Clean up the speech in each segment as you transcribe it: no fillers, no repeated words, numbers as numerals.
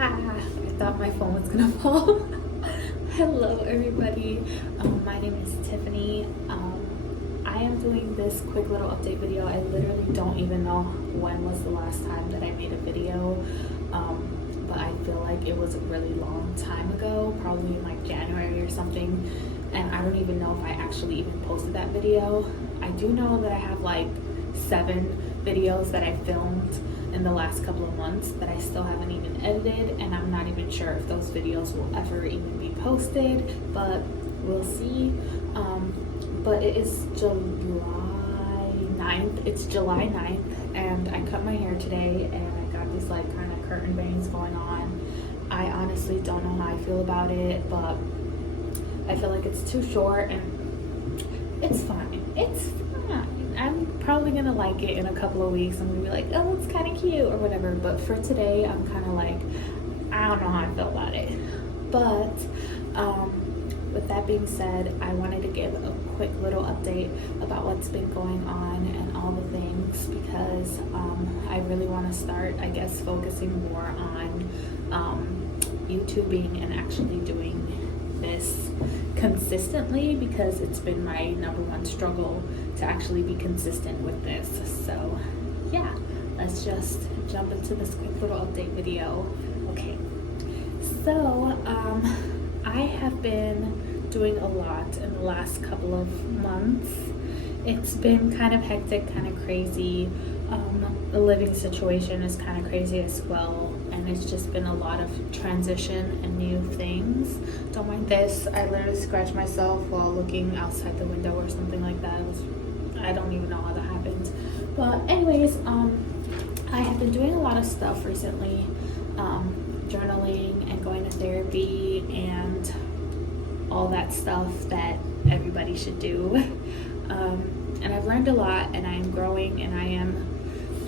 I thought my phone was gonna fall. Hello, everybody. My name is Tiffany. I am doing this quick little update video. I literally don't even know when was the last time that I made a video, but I feel like it was a really long time ago, probably in like January or something, and I don't even know if I actually even posted that video. I do know that I have like 7 videos that I filmed in the last couple of months that I still haven't even edited, and I'm not even sure if those videos will ever even be posted, but we'll see. But it is July 9th. It's July 9th, and I cut my hair today, and I got these like kind of curtain bangs going on. I honestly don't know how I feel about it, but I feel like it's too short, and it's fine. It's fine. I'm probably gonna like it in a couple of weeks. I'm gonna be like, oh, it's kind of cute or whatever. But for today, I'm kind of like, I don't know how I feel about it. But with that being said, I wanted to give a quick little update about what's been going on and all the things, because I really want to start, I guess, focusing more on YouTubing and actually doing this consistently, because it's been my #1 struggle to actually be consistent with this. So yeah, let's just jump into this quick little update video. Okay, so I have been doing a lot in the last couple of months. It's been kind of hectic, kind of crazy. The living situation is kind of crazy as well, and it's just been a lot of transition and new things. Don't mind this, I literally scratched myself while looking outside the window or something like that. I don't even know how that happened. But anyways, I have been doing a lot of stuff recently, journaling and going to therapy and all that stuff that everybody should do. And I've learned a lot, and I am growing, and I am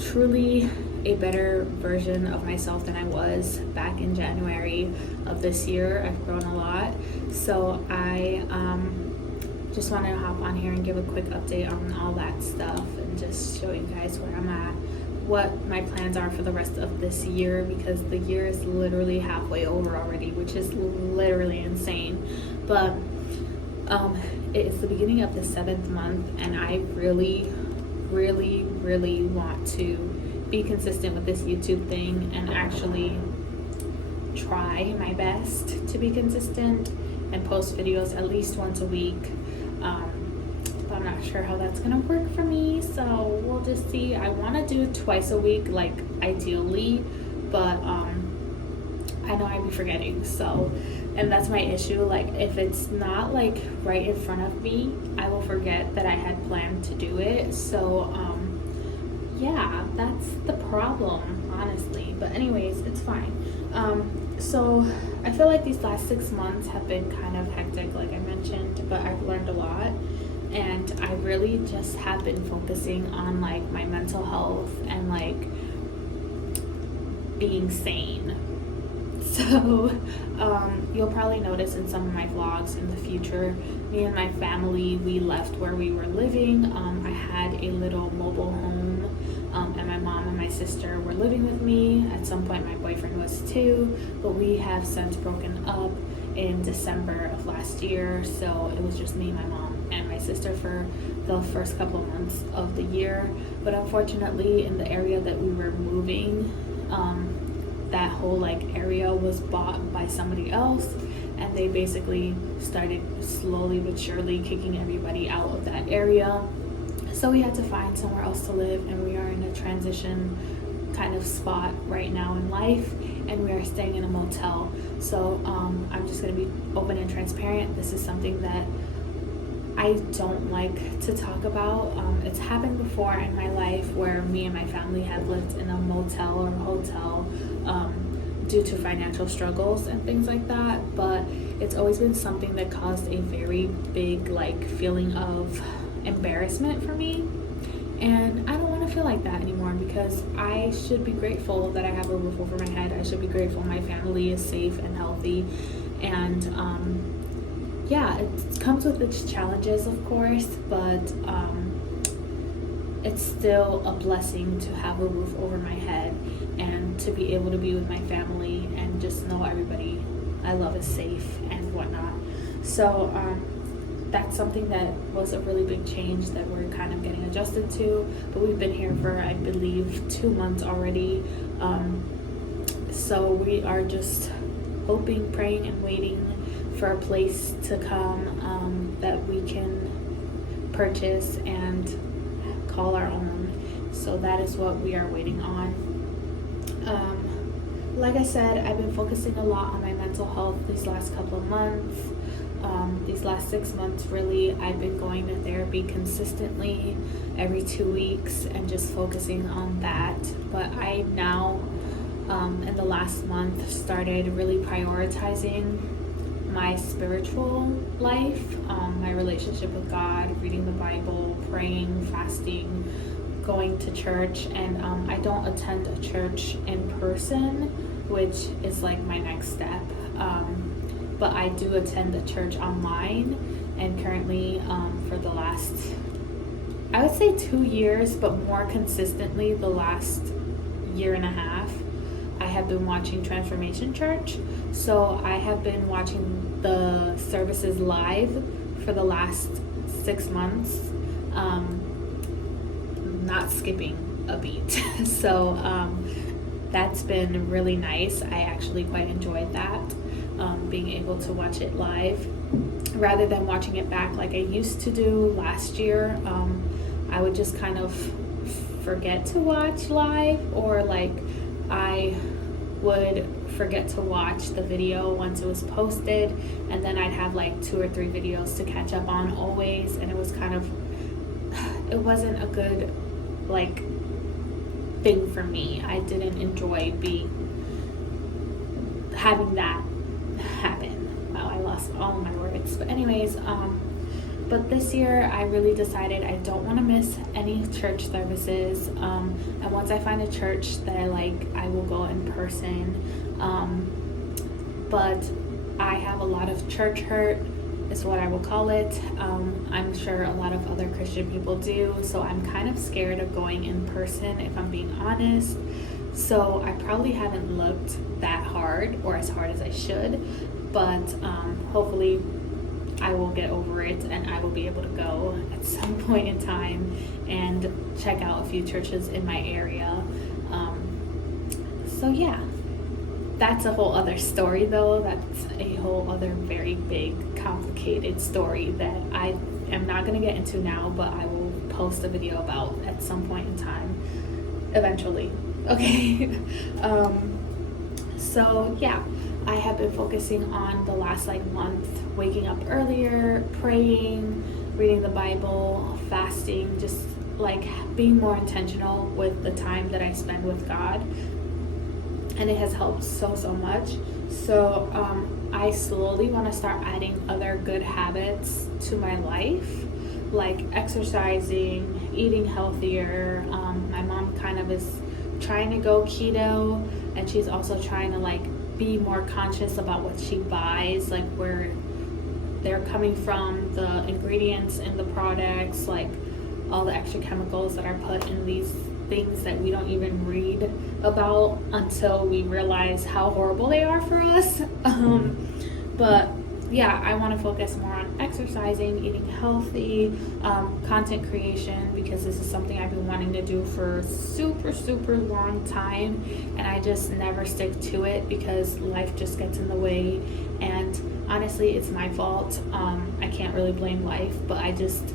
truly a better version of myself than I was back in January of this year. I've grown a lot. So I just wanted to hop on here and give a quick update on all that stuff and just show you guys where I'm at, what my plans are for the rest of this year, because the year is literally halfway over already, which is literally insane. But it is the beginning of the 7th month, and I really want to be consistent with this YouTube thing and actually try my best to be consistent and post videos at least once a week. But I'm not sure how that's gonna work for me, so we'll just see. I want to do twice a week, like ideally, but I know I'd be forgetting, so, and that's my issue. Like, if it's not like right in front of me, I will forget that I had planned to do it. So yeah, that's the problem, honestly. But anyways, it's fine. So I feel like these last 6 months have been kind of hectic, like I mentioned, but I've learned a lot, and I really just have been focusing on like my mental health and like being sane. So you'll probably notice in some of my vlogs in the future, me and my family, we left where we were living. I had a little mobile home, and my mom and my sister were living with me. At some point my boyfriend was too, but we have since broken up in December of last year. So it was just me, my mom, and my sister for the first couple of months of the year. But unfortunately, in the area that we were moving, that whole like area was bought by somebody else, and they basically started slowly but surely kicking everybody out of that area. So we had to find somewhere else to live, and we are in a transition kind of spot right now in life, and we are staying in a motel. So I'm just going to be open and transparent. This is something that I don't like to talk about. It's happened before in my life where me and my family have lived in a motel or a hotel due to financial struggles and things like that, but it's always been something that caused a very big like feeling of embarrassment for me, and I don't want to feel like that anymore, because I should be grateful that I have a roof over my head. I should be grateful my family is safe and healthy, and yeah, it comes with its challenges, of course, but it's still a blessing to have a roof over my head and to be able to be with my family and just know everybody I love is safe and whatnot. So that's something that was a really big change that we're kind of getting adjusted to, but we've been here for, I believe, 2 months already. So we are just hoping, praying, and waiting for a place to come that we can purchase and call our own. So that is what we are waiting on. Like I said, I've been focusing a lot on my mental health these last couple of months. These last 6 months, really, I've been going to therapy consistently every 2 weeks and just focusing on that. But I now, in the last month, started really prioritizing my spiritual life, my relationship with God, reading the Bible, praying, fasting, going to church. And I don't attend a church in person, which is like my next step. But I do attend a church online, and currently for the last, I would say 2 years, but more consistently the last year and a half, I have been watching Transformation Church. So I have been watching the services live for the last 6 months, not skipping a beat. So that's been really nice. I actually quite enjoyed that. Being able to watch it live rather than watching it back like I used to do last year. I would just kind of forget to watch live, or like I would forget to watch the video once it was posted, and then I'd have like 2 or 3 videos to catch up on always, and it was kind of, it wasn't a good like thing for me. I didn't enjoy having that happen. Wow, I lost all my words. But anyways, but this year I really decided I don't want to miss any church services. And once I find a church that I like, I will go in person. But I have a lot of church hurt, is what I will call it. I'm sure a lot of other Christian people do. So I'm kind of scared of going in person, if I'm being honest. So I probably haven't looked that hard, or as hard as I should, but hopefully I will get over it and I will be able to go at some point in time and check out a few churches in my area. So yeah, that's a whole other story though. That's a whole other very big, complicated story that I am not going to get into now, but I will post a video about at some point in time, eventually. Okay. So yeah, I have been focusing on the last like month, waking up earlier, praying, reading the Bible, fasting, just like being more intentional with the time that I spend with God. And it has helped so much. So I slowly want to start adding other good habits to my life, like exercising, eating healthier. My mom kind of is trying to go keto, and she's also trying to like be more conscious about what she buys, like where they're coming from, the ingredients in the products, like all the extra chemicals that are put in these things that we don't even read about until we realize how horrible they are for us. But yeah, I want to focus more on exercising, eating healthy, content creation, because this is something I've been wanting to do for super long time, and I just never stick to it because life just gets in the way. And honestly, it's my fault. I can't really blame life, but I just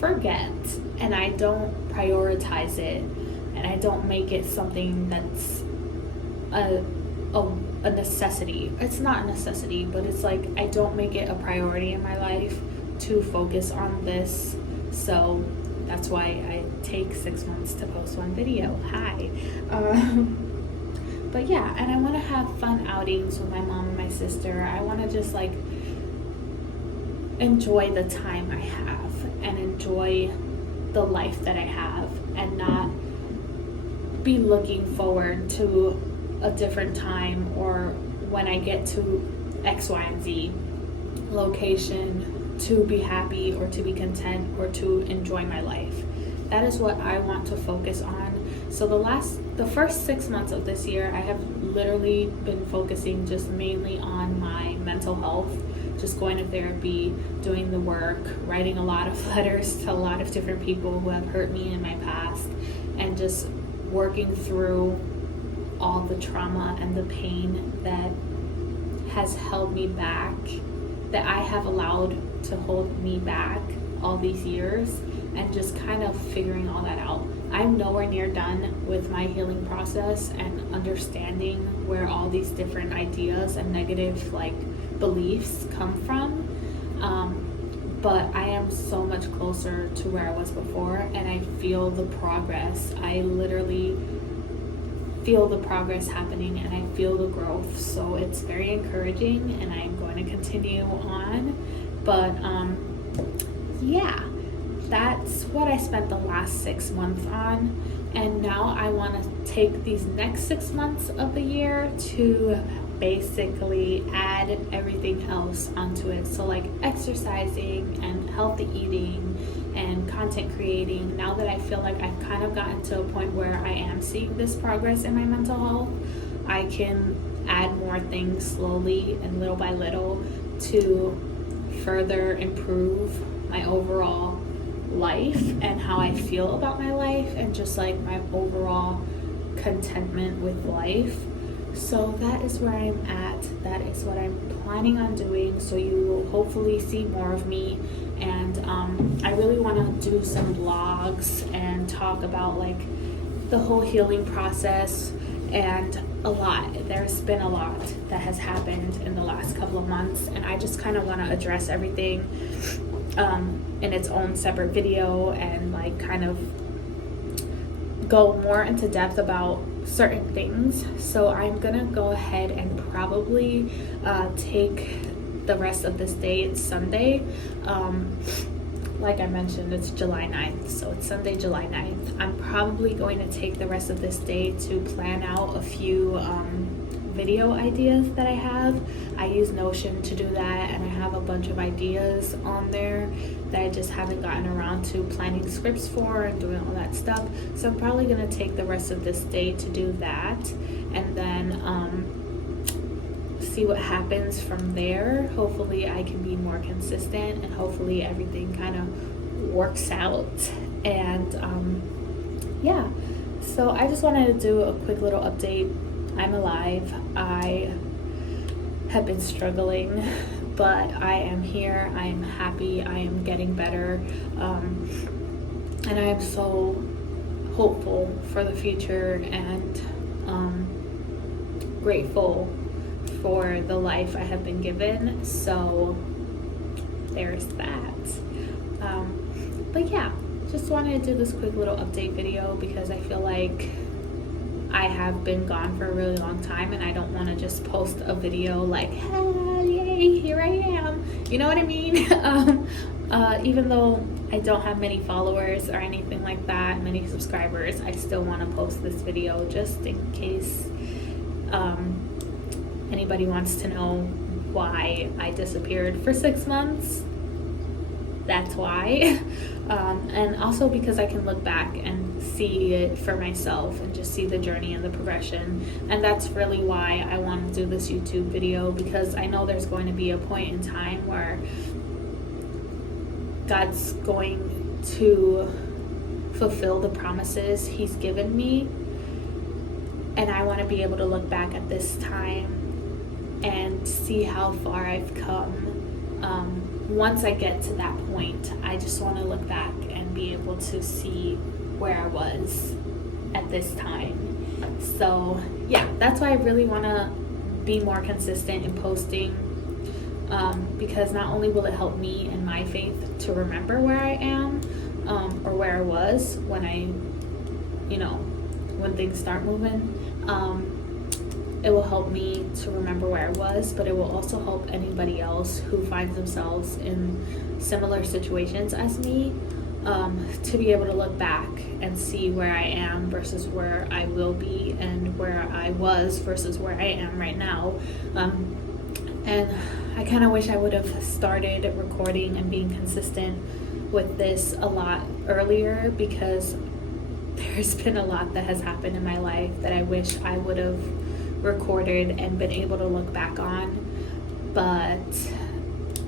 forget and I don't prioritize it, and I don't make it something that's a necessity. It's not a necessity, but it's like I don't make it a priority in my life to focus on this. So that's why I take 6 months to post one video. Hi. But yeah, and I want to have fun outings with my mom and my sister. I want to just like enjoy the time I have and enjoy the life that I have, and not be looking forward to a different time or when I get to X, Y, and Z location to be happy or to be content or to enjoy my life. That is what I want to focus on. So the first 6 months of this year, I have literally been focusing just mainly on my mental health, just going to therapy, doing the work, writing a lot of letters to a lot of different people who have hurt me in my past, and just working through all the trauma and the pain that has held me back, that I have allowed to hold me back all these years, and just kind of figuring all that out. I'm nowhere near done with my healing process and understanding where all these different ideas and negative beliefs come from. But I am so much closer to where I was before, and I feel the progress. I literally feel the progress happening, and I feel the growth. So it's very encouraging, and I'm going to continue on. But yeah, that's what I spent the last 6 months on. And now I want to take these next 6 months of the year to basically add everything else onto it. So like exercising and healthy eating and content creating. Now that I feel like I've kind of gotten to a point where I am seeing this progress in my mental health, I can add more things slowly and little by little to further improve my overall life and how I feel about my life, and just like my overall contentment with life. So that is where I'm at. That is what I'm planning on doing. So you will hopefully see more of me. And I really want to do some vlogs and talk about like the whole healing process, and a lot. There's been a lot that has happened in the last couple of months, and I just kind of want to address everything in its own separate video, and like kind of go more into depth about certain things. So I'm gonna go ahead and probably take the rest of this day. It's Sunday. Like I mentioned, it's July 9th, so it's Sunday, July 9th. I'm probably going to take the rest of this day to plan out a few video ideas that I have. I use Notion to do that, and I have a bunch of ideas on there that I just haven't gotten around to planning scripts for and doing all that stuff. So I'm probably going to take the rest of this day to do that, and then see what happens from there. Hopefully I can be more consistent, and hopefully everything kind of works out. And yeah, so I just wanted to do a quick little update. I'm alive. I have been struggling, but I am here. I am happy. I am getting better. And I am so hopeful for the future, and grateful for the life I have been given. So there's that. But yeah, just wanted to do this quick little update video because I feel like I have been gone for a really long time, and I don't want to just post a video like, hey, yay, here I am. You know what I mean? Even though I don't have many followers or anything like that, many subscribers, I still want to post this video just in case anybody wants to know why I disappeared for 6 months. That's why. And also because I can look back and see it for myself and just see the journey and the progression. And that's really why I want to do this YouTube video, because I know there's going to be a point in time where God's going to fulfill the promises He's given me. And I want to be able to look back at this time and see how far I've come. Once I get to that point, I just want to look back and be able to see where I was at this time. So yeah, that's why I really want to be more consistent in posting, because not only will it help me and my faith to remember where I am, or where I was when when things start moving. It will help me to remember where I was, but it will also help anybody else who finds themselves in similar situations as me, to be able to look back and see where I am versus where I will be, and where I was versus where I am right now. And I kind of wish I would have started recording and being consistent with this a lot earlier, because there's been a lot that has happened in my life that I wish I would have recorded and been able to look back on. But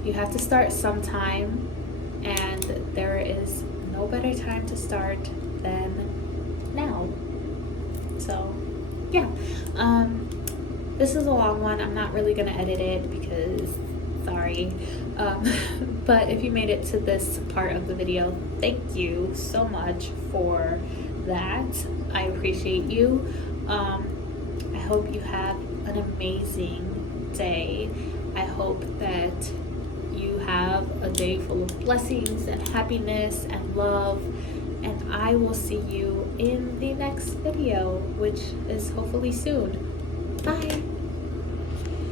you have to start sometime, and there is no better time to start than now. So yeah, this is a long one. I'm not really gonna edit it because sorry, but if you made it to this part of the video, thank you so much for that. I appreciate you. I hope you have an amazing day. I hope that you have a day full of blessings and happiness and love, and I will see you in the next video, which is hopefully soon. Bye.